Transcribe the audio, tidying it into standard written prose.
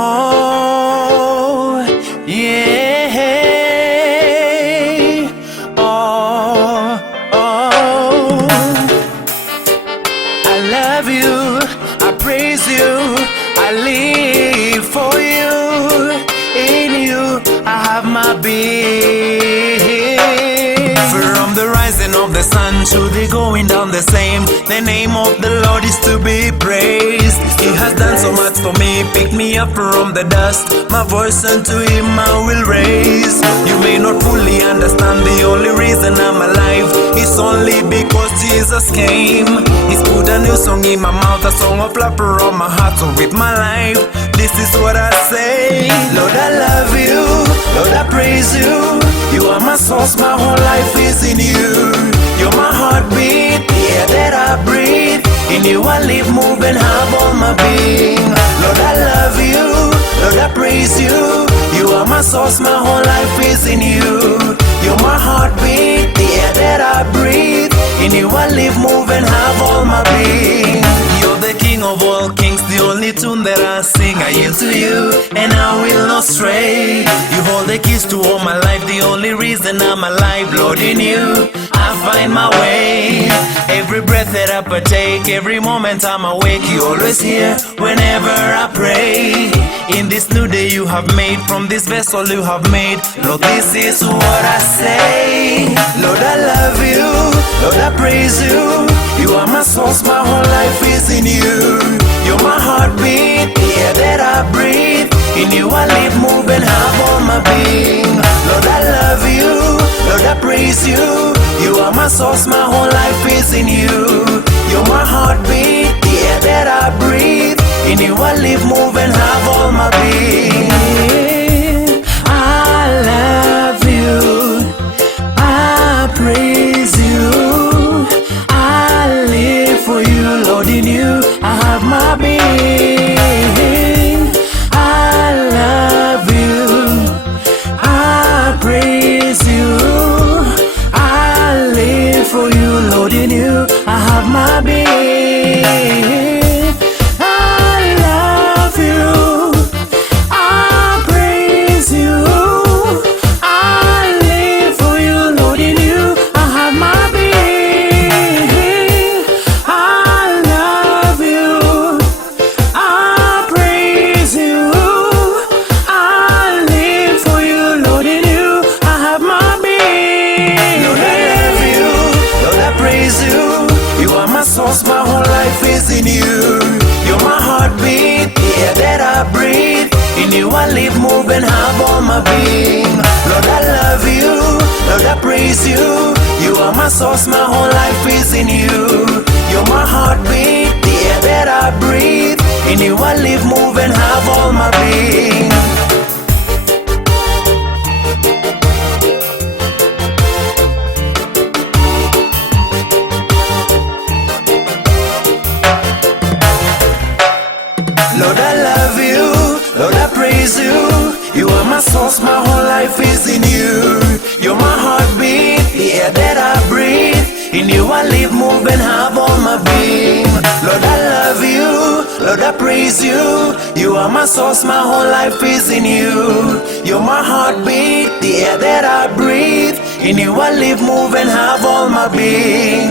Oh, yeah. Oh, I love you, I praise you, I live for you. In you, I have my being. From the rising of the sun to the going down the same, the name of the Lord is to be praised. He has done so much for me, picked me up from the dust. My voice unto him I will raise. You may not fully understand the only reason I'm alive. It's only because Jesus came. He's put a new song in my mouth, a song of laughter on my heart. So with my life, this is what I say. Lord, I love you, Lord, I praise you. You are my source, my whole life is in you. You're my heartbeat, the air that I breathe. In you I live, move and have all my being. Lord, I love you, Lord, I praise you. You are my source, my whole life is in you. You're my heartbeat, the air that I breathe. In you I live, move and have all my being. You're the King of all kings, the only tune that I sing. I yield to you and I will not stray. You hold the keys to all my life, the only reason I'm alive. Lord, in you I find my way. Every breath that I partake, every moment I'm awake, you always here whenever I pray. In this new day you have made, from this vessel you have made, Lord, this is what I say. Lord, I love you, Lord, I praise you. You are my source, my whole life is in you. You're my heartbeat, the air that I breathe. In you I live, move and have all my being. Lord, I love you, Lord, I praise you. You are my source, my whole life is in you. You're my heartbeat, the air that I breathe. In you I live, move and have all my being. I love you, I praise you, I live for you. Lord, in you I have my being. I love you, I praise you, I live for you. Lord, in you I have my being. I love you, I praise you, I live for you. Lord, in you I have my being. I love you, I praise you, I live for you. Lord, in you I have my being. Lord, I love you, Lord, I praise you. You are my source, my whole life is in you. You're my heartbeat, the air that I breathe. In you I live, move and have all my being. Lord, I love you, Lord, I praise you. You are my source, my whole life is in you. You're my heartbeat, the air that I breathe. In you I live, move and have all my being. Lord, I love you, Lord, I praise you. You are my source, my whole life is in you. You're my heartbeat, the air that I breathe. In you I live, move and have all my being. Lord, I love you, Lord, I praise you. You are my source, my whole life is in you. You're my heartbeat, the air that I breathe. In you I live, move and have all my being.